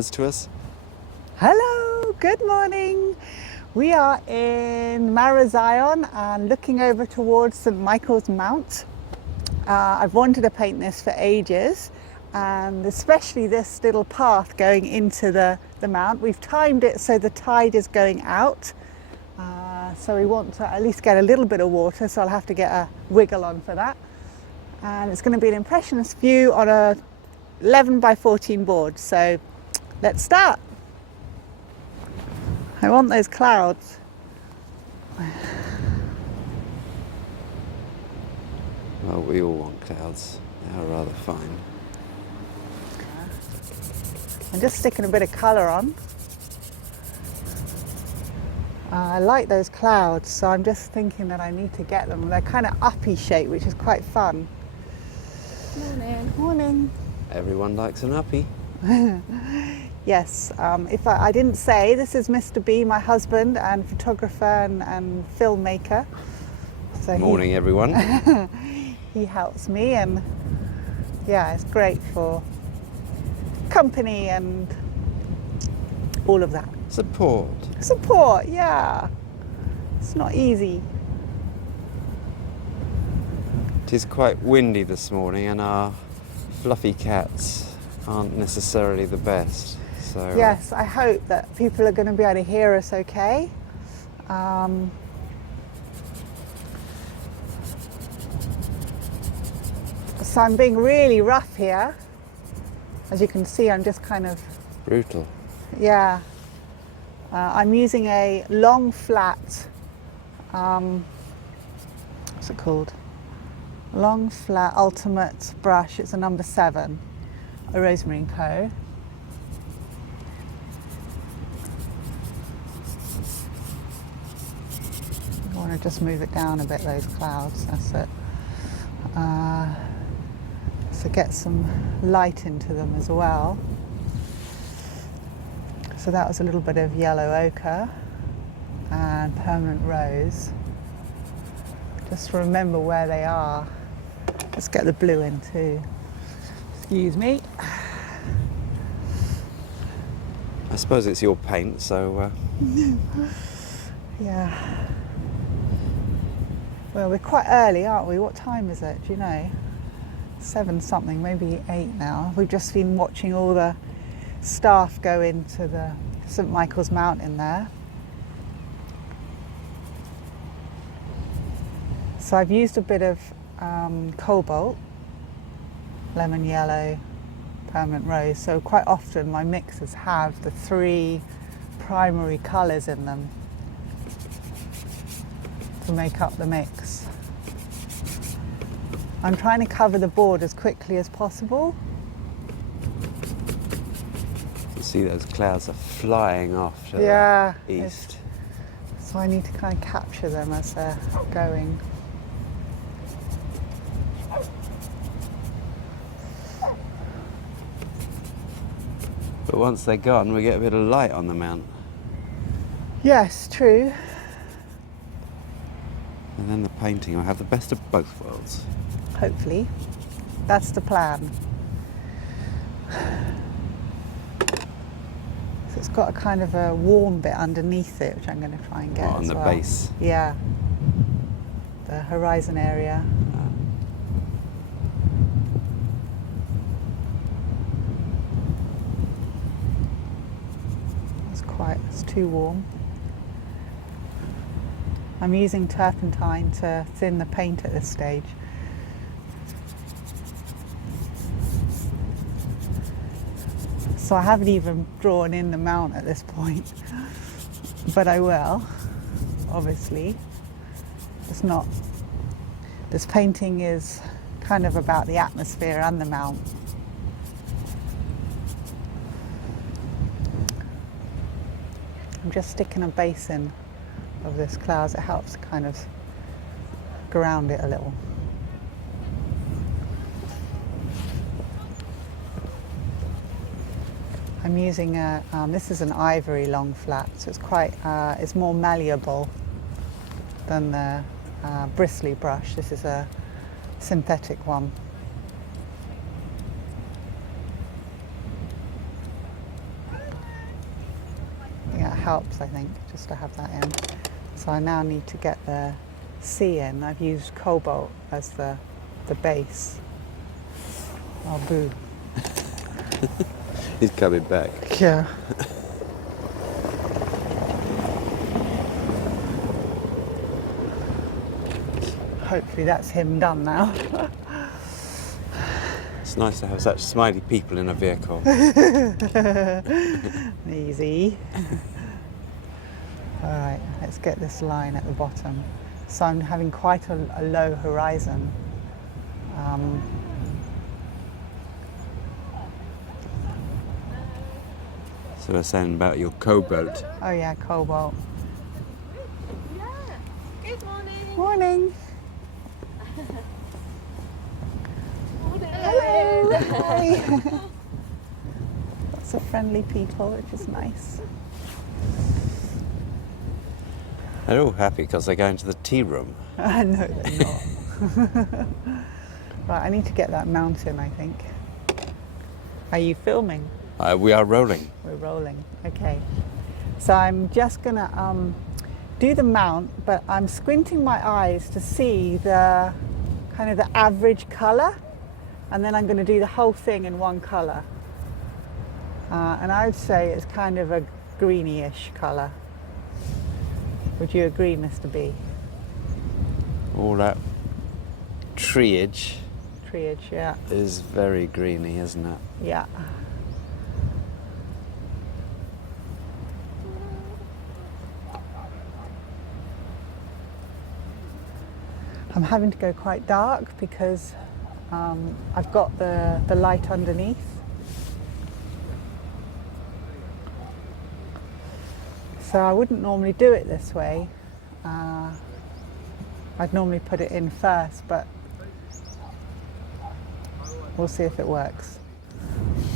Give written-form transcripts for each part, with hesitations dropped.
To us. Hello, good morning. We are in Marazion and looking over towards St Michael's Mount. I've wanted to paint this for ages, and especially this little path going into the mount. We've timed it so the tide is going out, so we want to at least get a little bit of water, so I'll have to get a wiggle on for that. And it's going to be an impressionist view on a 11 by 14 board, so let's start. I want those clouds. Well, we all want clouds. They are rather fine. I'm just sticking a bit of colour on. I like those clouds, so I'm just thinking that I need to get them. They're kind of uppy shape, which is quite fun. Morning. Morning. Everyone likes an uppy. Yes, if I didn't say, this is Mr. B, my husband and photographer and filmmaker. So Morning, everyone. he helps me, and yeah, it's great for company and all of that. Support. Support, yeah. It's not easy. It is quite windy this morning, and our fluffy cats aren't necessarily the best. So Yes, I hope that people are going to be able to hear us okay. So I'm being really rough here. As you can see, I'm just kind of, brutal. yeah. I'm using a long flat, what's it called? Long flat ultimate brush. It's a number 7, a Rosemary & Co. I want to just move it down a bit, those clouds, that's it. So get some light into them as well. So that was a little bit of yellow ochre and permanent rose. Just remember where they are. Let's get the blue in too. Excuse me. I suppose it's your paint, so Yeah. Well, we're quite early, aren't we? What time is it? Do you know? 7 something, maybe 8 now. We've just been watching all the staff go into the St Michael's Mount in there. So I've used a bit of cobalt, lemon yellow, permanent rose. So quite often my mixes have the 3 primary colours in them to make up the mix. I'm trying to cover the board as quickly as possible. you see those clouds are flying off to Yeah, the east. So I need to kind of capture them as they're going. But once they're gone, we get a bit of light on the mount. Yes, true. And then the painting will have the best of both worlds. Hopefully. That's the plan. So it's got a kind of a warm bit underneath it, which I'm going to try and get On as the well. base. Yeah. The horizon area. It's too warm. I'm using turpentine to thin the paint at this stage. So I haven't even drawn in the mount at this point, but I will, obviously. It's not, this painting is kind of about the atmosphere and the mount. I'm just sticking a base in of this clouds. It helps kind of ground it a little. I'm using this is an ivory long flat, so it's quite, it's more malleable than the bristly brush. This is a synthetic one. helps, I think, just to have that in. So I now need to get the sea in. I've used cobalt as the base. Oh, boo. He's coming back. Yeah. Hopefully that's him done now. It's nice to have such smiley people in a vehicle. Easy. All right, let's get this line at the bottom. So I'm having quite a low horizon. So we're saying about your cobalt. Oh yeah, cobalt. Good morning. Morning. Hello. Hi. Lots of friendly people, which is nice. They're all happy because they're going to the tea room. No, they're not. Right, I need to get that mountain, I think. Are you filming? We are rolling. We're rolling. Okay. So I'm just gonna do the mount, but I'm squinting my eyes to see the kind of the average colour, and then I'm going to do the whole thing in one colour. And I would say it's kind of a greeny-ish colour. Would you agree, Mr. B? All that treeage Triage, yeah. is very greeny, isn't it? Yeah. I'm having to go quite dark because I've got the light underneath. So I wouldn't normally do it this way. I'd normally put it in first, but we'll see if it works.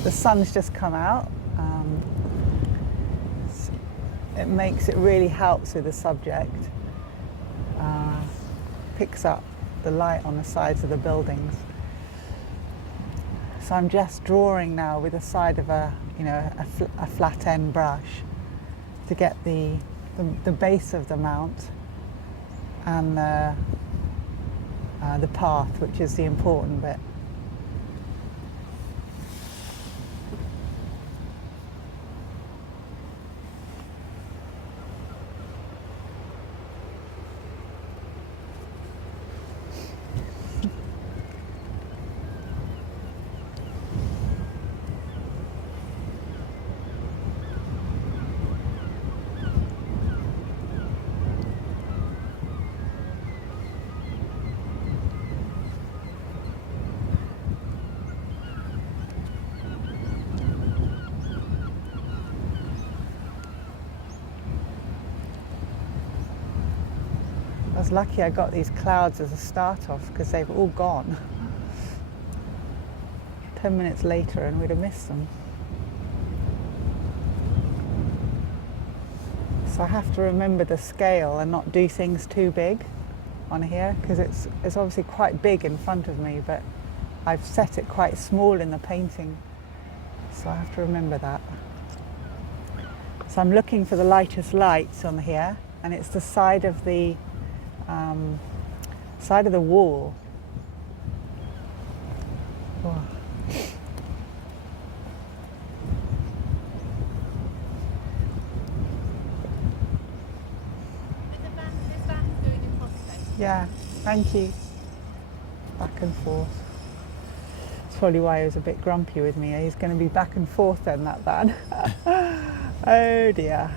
The sun's just come out. It really helps with the subject. Picks up the light on the sides of the buildings. So I'm just drawing now with the side of a flat end brush to get the base of the mount and the path, which is the important bit. I was lucky I got these clouds as a start off because they've all gone. 10 minutes later and we'd have missed them. So I have to remember the scale and not do things too big on here because it's obviously quite big in front of me, but I've set it quite small in the painting. So I have to remember that. So I'm looking for the lightest lights on here, and it's the side of the wall. Oh. This van's going in Prospect. Yeah, thank you. Back and forth. That's probably why he was a bit grumpy with me. He's going to be back and forth then, that van. Oh dear.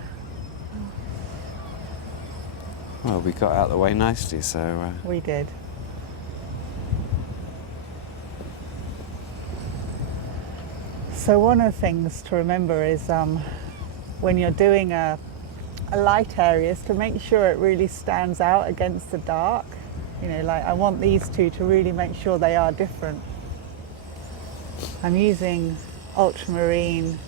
Well, we got out of the way nicely, so... We did. So one of the things to remember is when you're doing a light area is to make sure it really stands out against the dark. You know, like I want these two to really make sure they are different. I'm using ultramarine,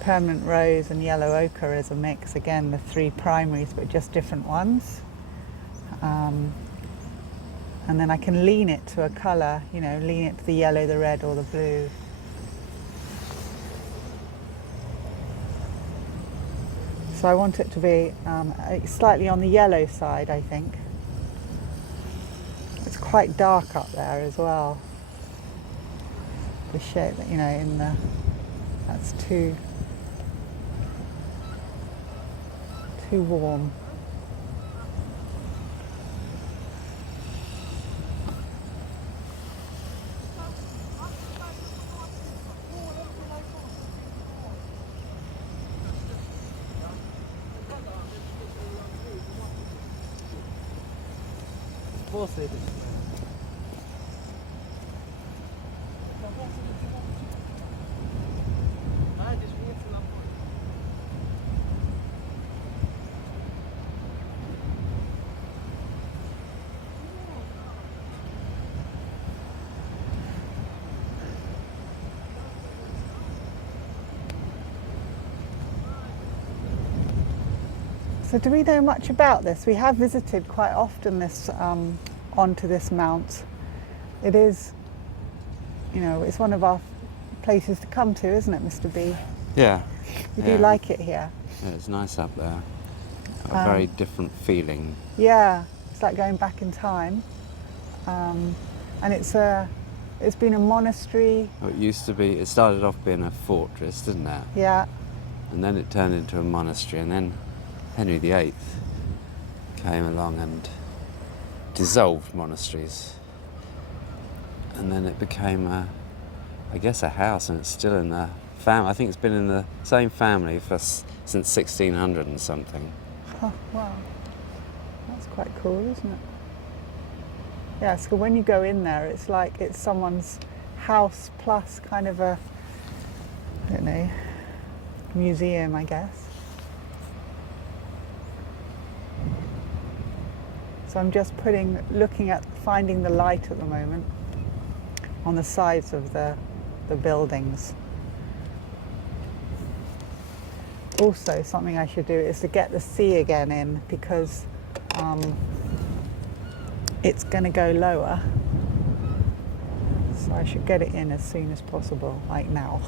permanent rose and yellow ochre as a mix. Again, the three primaries, but just different ones. And then I can lean it to a colour, you know, lean it to the yellow, the red or the blue. So I want it to be slightly on the yellow side, I think. It's quite dark up there as well. The shade, you know, that's too warm. So do we know much about this? We have visited quite often onto this mount. It is, you know, it's one of our places to come to, isn't it, Mr. B? Yeah. You do like it here? Yeah, it's nice up there. A very different feeling. Yeah, it's like going back in time. And it's been a monastery. Well, it started off being a fortress, didn't it? Yeah. And then it turned into a monastery, and then Henry VIII came along and dissolved monasteries. And then it became, I guess, a house, and it's still in the family. I think it's been in the same family since 1600 and something. Oh, wow. That's quite cool, isn't it? Yeah, so when you go in there, it's like it's someone's house plus kind of a, I don't know, museum, I guess. So I'm just finding the light at the moment on the sides of the buildings. Also, something I should do is to get the sea again in, because it's going to go lower. So I should get it in as soon as possible, like now.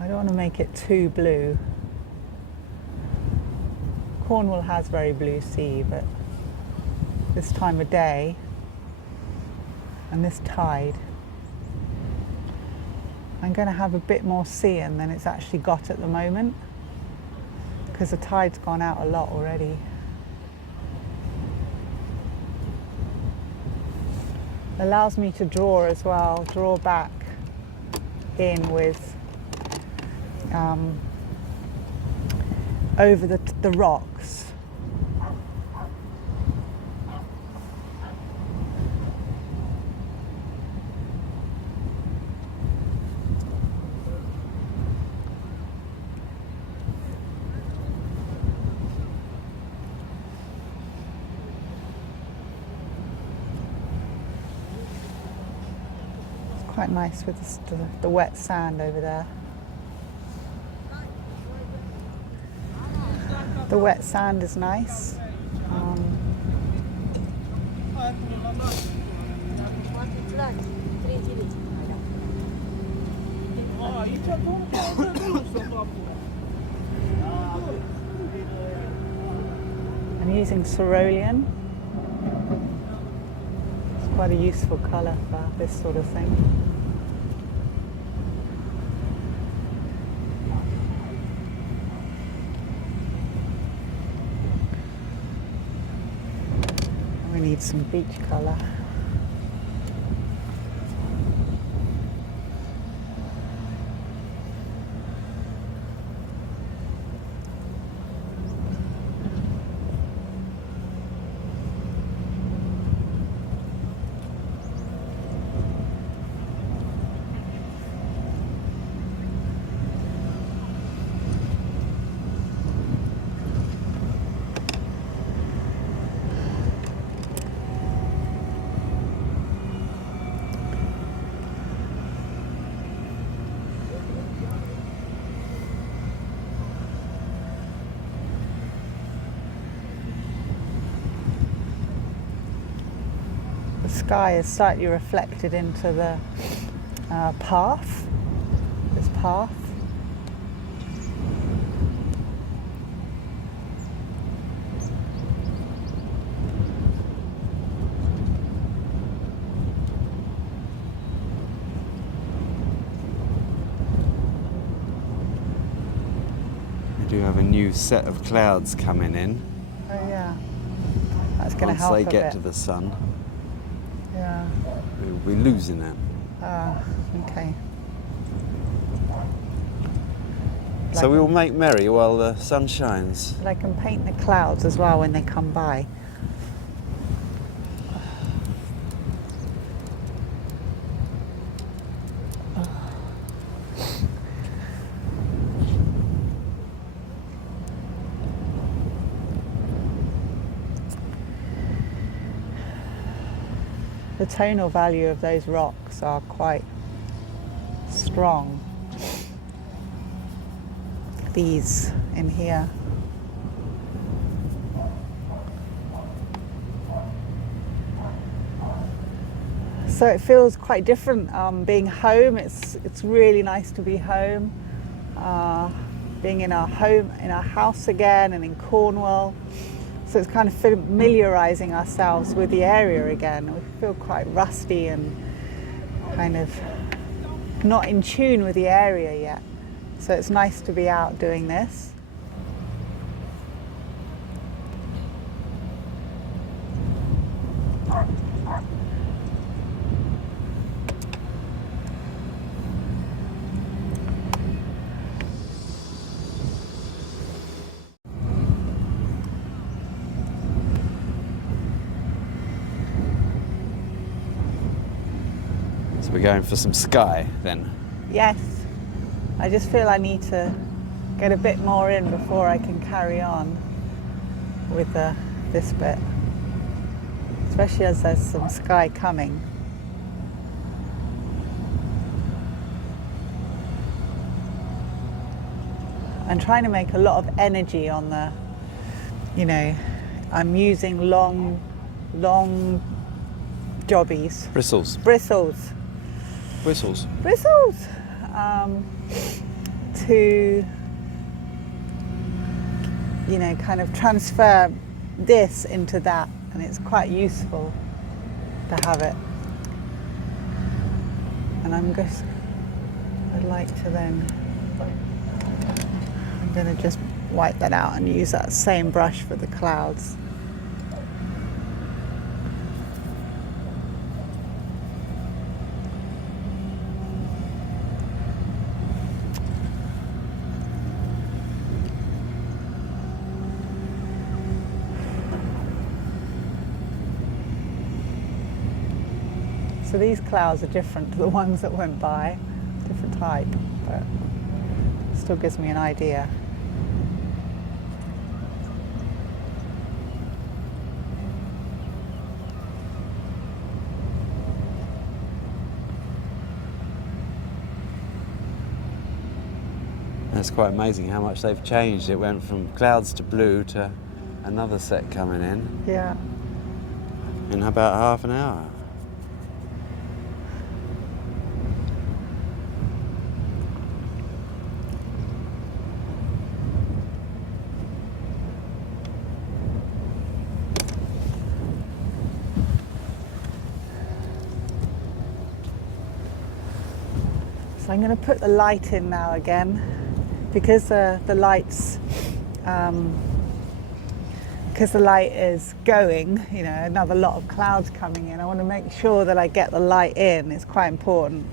I don't want to make it too blue. Cornwall has very blue sea, but this time of day and this tide, I'm going to have a bit more sea in than it's actually got at the moment, because the tide's gone out a lot already. Allows me to draw as well, draw back in with over the rocks. It's quite nice with the wet sand over there. The wet sand is nice. I'm using cerulean. It's quite a useful colour for this sort of thing. We need some beach colour. The sky is slightly reflected into the path, this path. We do have a new set of clouds coming in. Oh yeah, that's going to Once help they a get bit. to the sun, Yeah. we'll be losing it. Okay. So we will make merry while the sun shines. But I can paint the clouds as well when they come by. The tonal value of those rocks are quite strong. These in here. So it feels quite different being home. It's really nice to be home. Being in our house again and in Cornwall. So it's kind of familiarising ourselves with the area again. We feel quite rusty and kind of not in tune with the area yet. So it's nice to be out doing this. So we're going for some sky then. Yes, I just feel I need to get a bit more in before I can carry on with this bit, especially as there's some sky coming. I'm trying to make a lot of energy on the, I'm using long jobbies. Bristles. Bristles. Whistles. Bristles to kind of transfer this into that, and it's quite useful to have it. And I'd like to then, I'm going to just wipe that out and use that same brush for the clouds. So these clouds are different to the ones that went by, different type, but still gives me an idea. It's quite amazing how much they've changed. It went from clouds to blue to another set coming in Yeah. in about half an hour. So I'm going to put the light in now again, because the lights, because the light is going, another lot of clouds coming in. I want to make sure that I get the light in. It's quite important.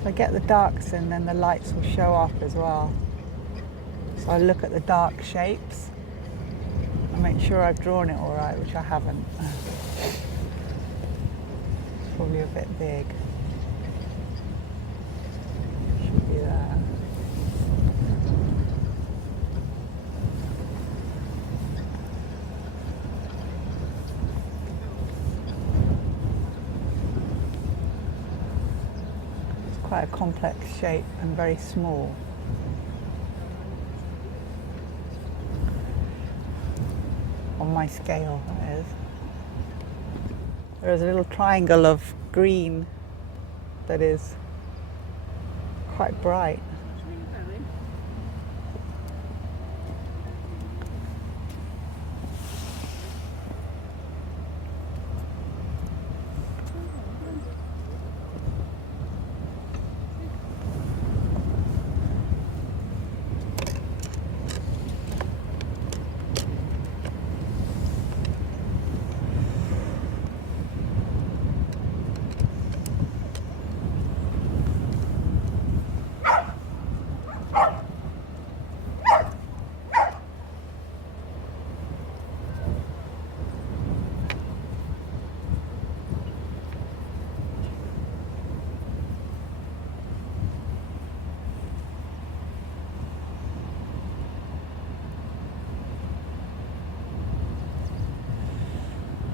If I get the darks in, then the lights will show up as well. So I look at the dark shapes and make sure I've drawn it all right, which I haven't. It's probably a bit big. Should be there. It's quite a complex shape and very small. On my scale, that is. There is a little triangle of green that is quite bright.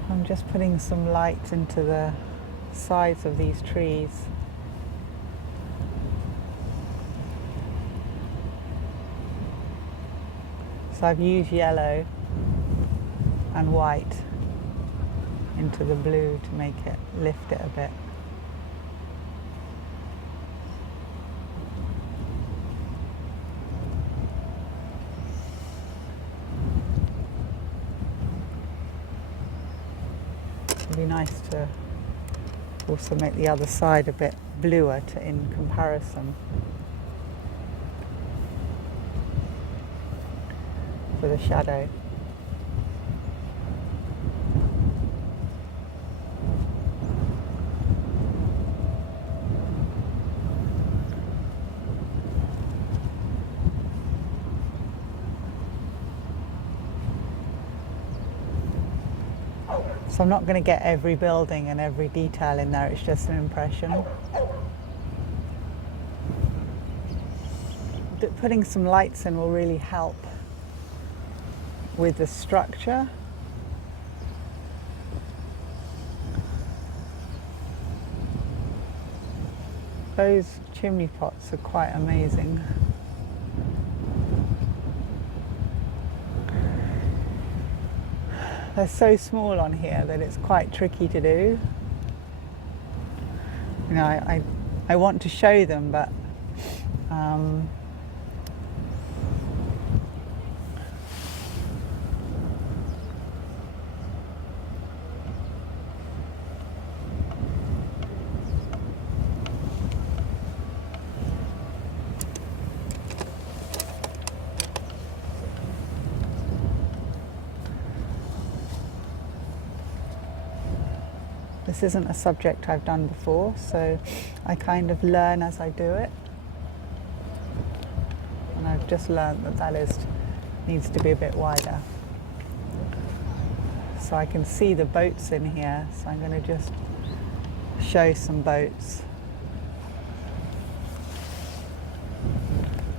I'm just putting some light into the sides of these trees. So I've used yellow and white into the blue to make it lift it a bit. It'd be nice to also make the other side a bit bluer in comparison for the shadow. So I'm not going to get every building and every detail in there, it's just an impression. Putting some lights in will really help with the structure. Those chimney pots are quite amazing. They're so small on here that it's quite tricky to do. You know, I want to show them, but this isn't a subject I've done before, so I kind of learn as I do it. And I've just learned that needs to be a bit wider. So I can see the boats in here, so I'm going to just show some boats.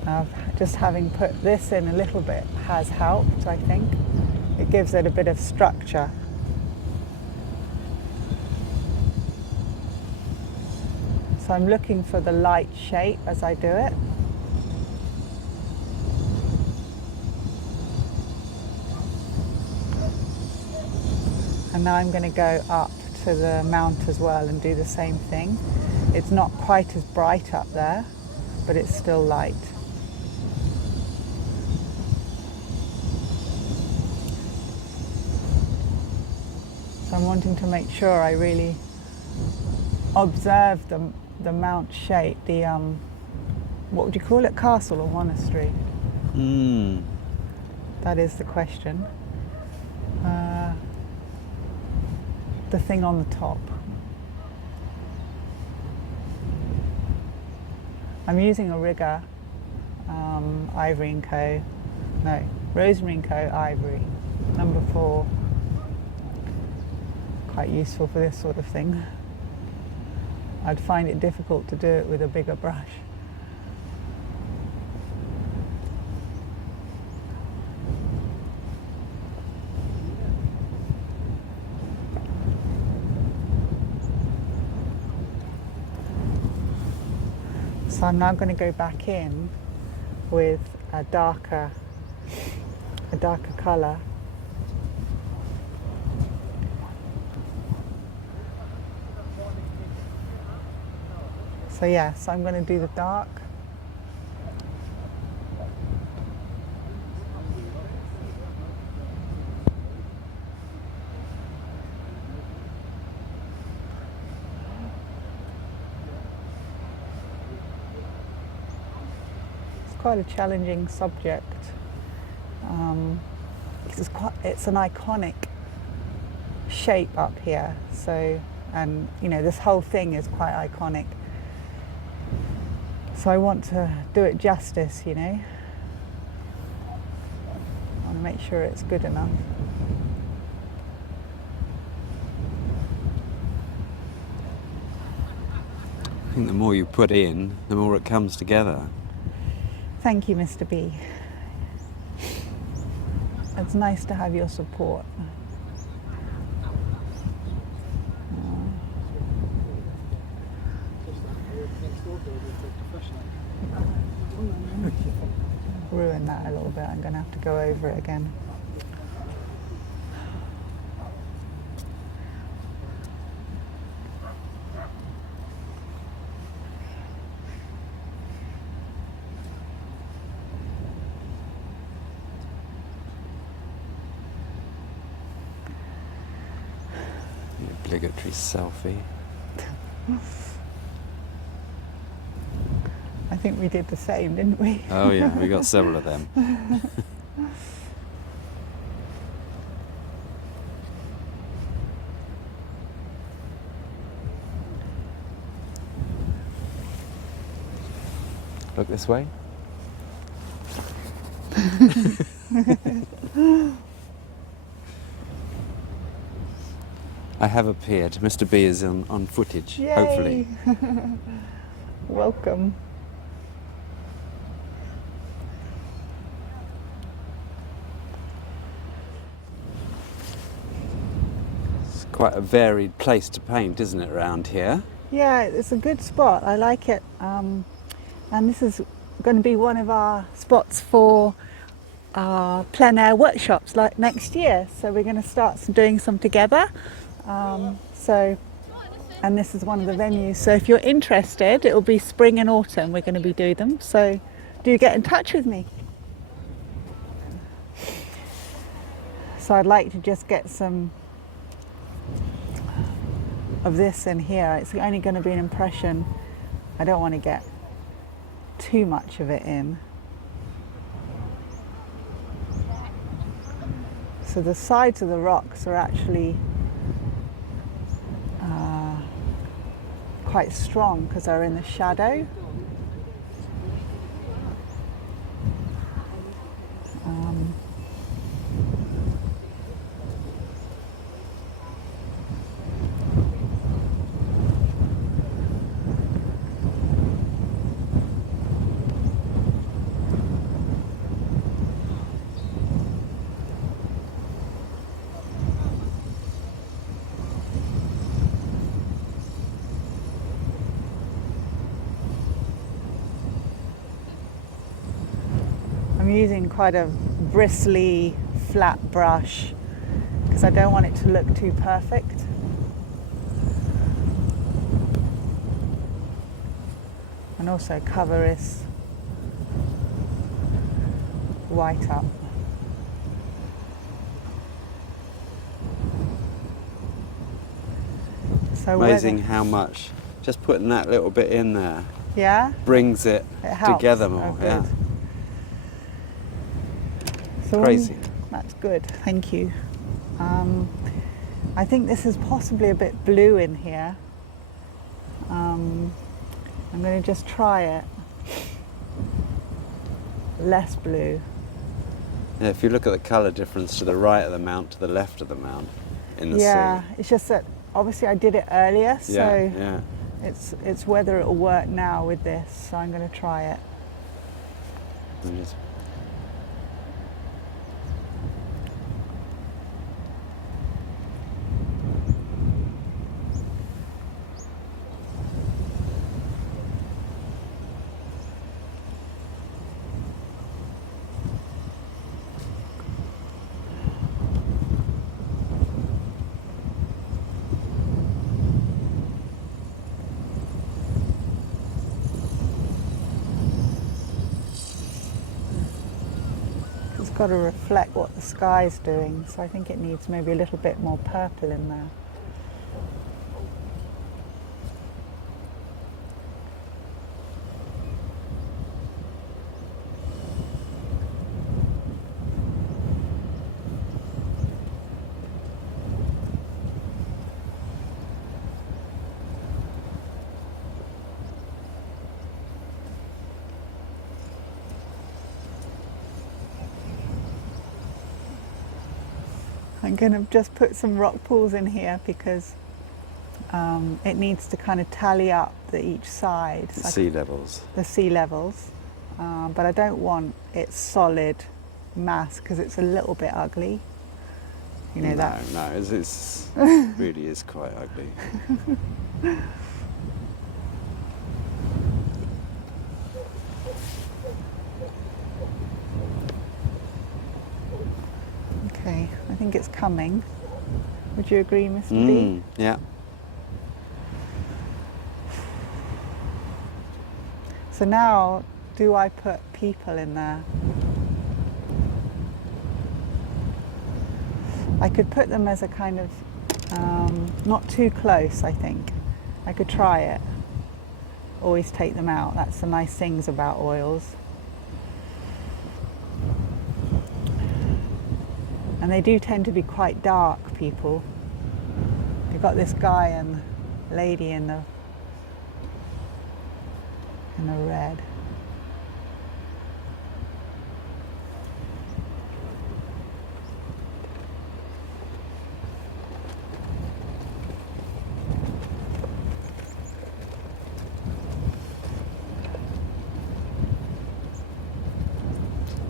Now, just having put this in a little bit has helped, I think. It gives it a bit of structure. So I'm looking for the light shape as I do it. And now I'm going to go up to the mount as well and do the same thing. It's not quite as bright up there, but it's still light. So I'm wanting to make sure I really observe the mount shape, the what would you call it, castle or monastery? That is the question. The thing on the top. I'm using a rigger, Ivory & Co. No, Rosemary & Co. Ivory, number 4. Quite useful for this sort of thing. I'd find it difficult to do it with a bigger brush. So I'm now going to go back in with a darker colour. So yeah, so I'm going to do the dark. It's quite a challenging subject. Because it's an iconic shape up here. So, and you know, this whole thing is quite iconic. So I want to do it justice, you know. I want to make sure it's good enough. I think the more you put in, the more it comes together. Thank you, Mr. B. It's nice to have your support. Ruin that a little bit. I'm going to have to go over it again. The obligatory selfie. I think we did the same, didn't we? Oh yeah, we got several of them. Look this way. I have appeared. Mr. B is on footage, Yay. hopefully. Welcome. It's quite a varied place to paint, isn't it, around here? Yeah, it's a good spot. I like it. And this is going to be one of our spots for our plein air workshops like next year. So we're going to start doing some together. And this is one of the venues. So if you're interested, it will be spring and autumn. We're going to be doing them. So do get in touch with me. So I'd like to just get some of this in here. It's only going to be an impression. I don't want to get too much of it in. So the sides of the rocks are actually quite strong because they're in the shadow. I'm using quite a bristly, flat brush because I don't want it to look too perfect. And also cover this white up. So Amazing how much just putting that little bit in there brings it helps. together more. Oh, yeah. good. So Crazy. That's good, thank you. I think this is possibly a bit blue in here. I'm going to just try it. Less blue. Yeah, if you look at the colour difference to the right of the mount to the left of the mount in the Yeah, sea. it's just that obviously I did it earlier, so Yeah. it's whether it will work now with this, so I'm going to try it. And just got to reflect what the sky's doing, so I think it needs maybe a little bit more purple in there. I'm going to just put some rock pools in here because it needs to kind of tally up each side. The sea levels. The sea levels. But I don't want it solid mass because it's a little bit ugly. You know that? No, it's really is quite ugly. Okay, I think it's coming. Would you agree, Mr. B? Yeah. So now, do I put people in there? I could put them as a kind of, not too close, I think. I could try it. Always take them out. That's the nice things about oils. And they do tend to be quite dark people. You've got this guy and lady in the red.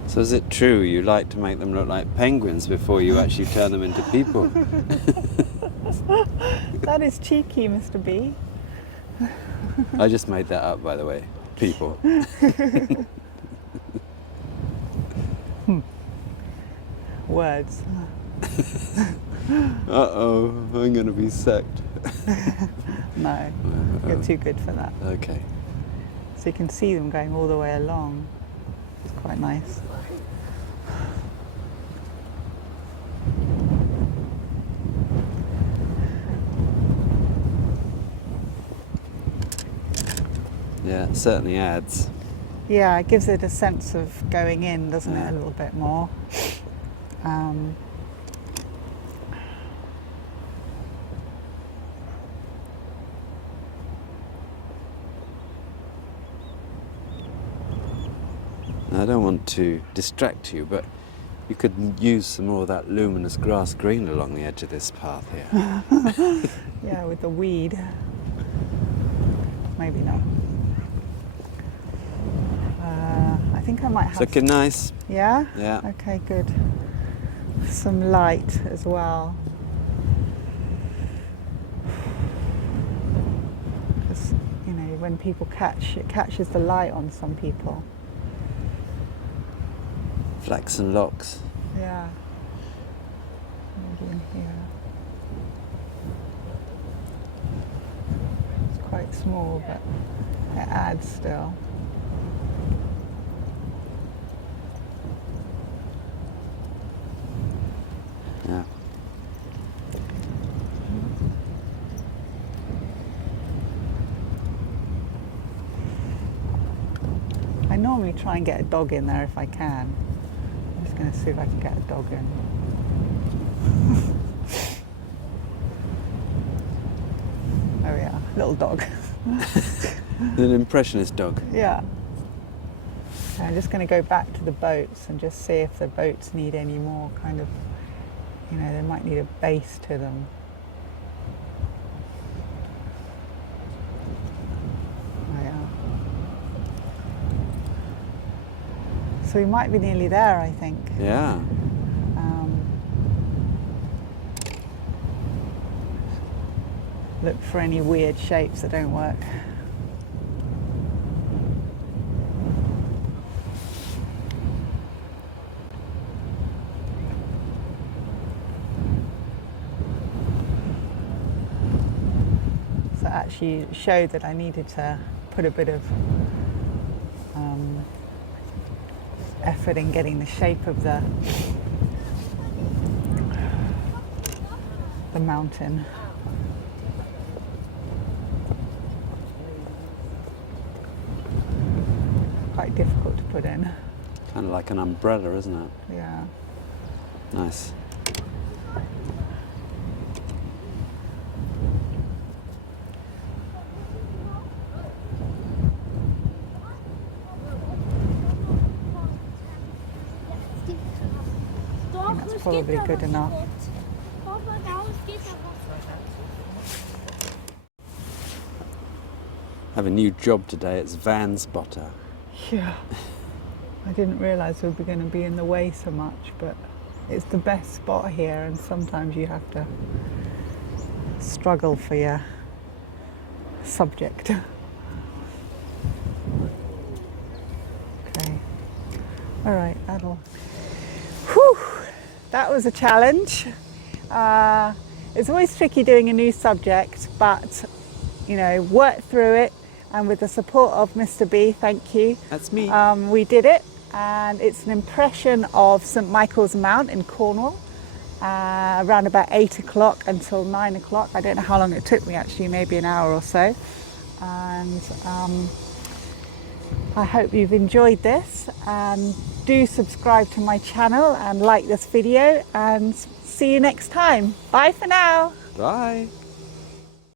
So is it true you like to make them look like penguins before you actually turn them into people? That is cheeky, Mr. B. I just made that up, by the way. People. Words. Uh-oh, I'm going to be sacked. No, you're too good for that. Okay. So you can see them going all the way along. It's quite nice. Yeah, it certainly adds. Yeah, it gives it a sense of going in, doesn't it, a little bit more. I don't want to distract you, but you could use some more of that luminous grass green along the edge of this path here. Yeah, with the weed. Maybe not. I think I might have... It's looking nice. Yeah? Yeah. Okay, good. Some light as well. Because, you know, when people catch, it catches the light on some people. Flaxen locks. Yeah. Maybe in here. It's quite small, but it adds still. Yeah. I normally try and get a dog in there if I can. I'm just going to see if I can get a dog in. There we are, little dog. An impressionist dog. Yeah. I'm just going to go back to the boats and just see if the boats need any more kind of, you know, they might need a base to them. Oh, yeah. So we might be nearly there, I think. Yeah. Look for any weird shapes that don't work. So it actually showed that I needed to put a bit of effort in getting the shape of the mountain. Quite difficult to put in. Kind of like an umbrella, isn't it? Yeah. Nice. That's probably good enough. I have a new job today. It's van spotter. Yeah. I didn't realise we were going to be in the way so much, but it's the best spot here, and sometimes you have to struggle for your subject. Okay. All right, that'll... Whew! That was a challenge. It's always tricky doing a new subject, but, you know, work through it, and with the support of Mr. B, thank you. That's me. We did it, and it's an impression of St Michael's Mount in Cornwall, around about 8 o'clock until 9 o'clock. I don't know how long it took me actually, maybe an hour or so. And I hope you've enjoyed this, and do subscribe to my channel and like this video, and see you next time. Bye for now. Bye.